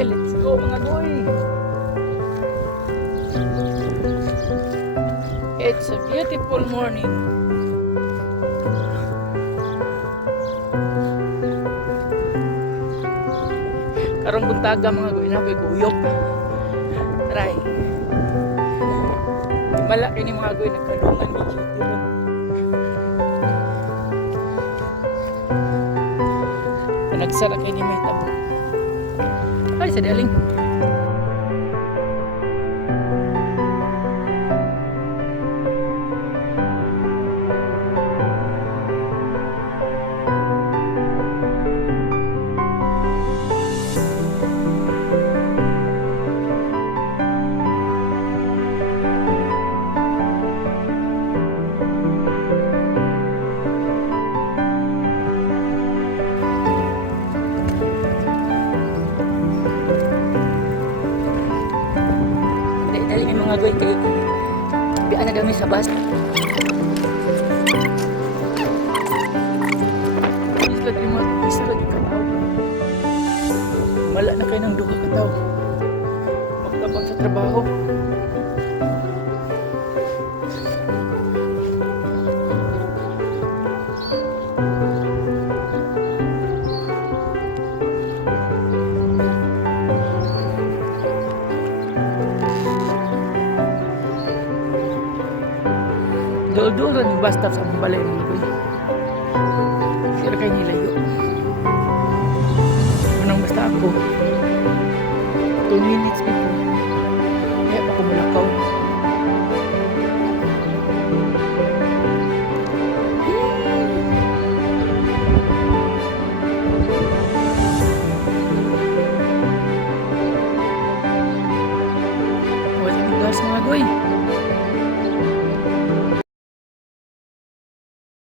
Okay, let's go mga boy. It's a beautiful morning. Karong buntaga mga boy, na guyok. Try. Malaki ni mga boy nagkadungan ni City. Nagsara kay ni may tabo. Ay, sa daling. Dali mga goy kay biya na kami sa bus. Isa lagi kataw. Wala na kayo ng duha kataw. Magtabang sa trabaho. Dool-dool rin yung bus stop sa mga balay mga boy. Kaya kayo nilayo. Unang basta ako 2 minutes before kaya pa kumulakaw. Wala yung gas mga boy.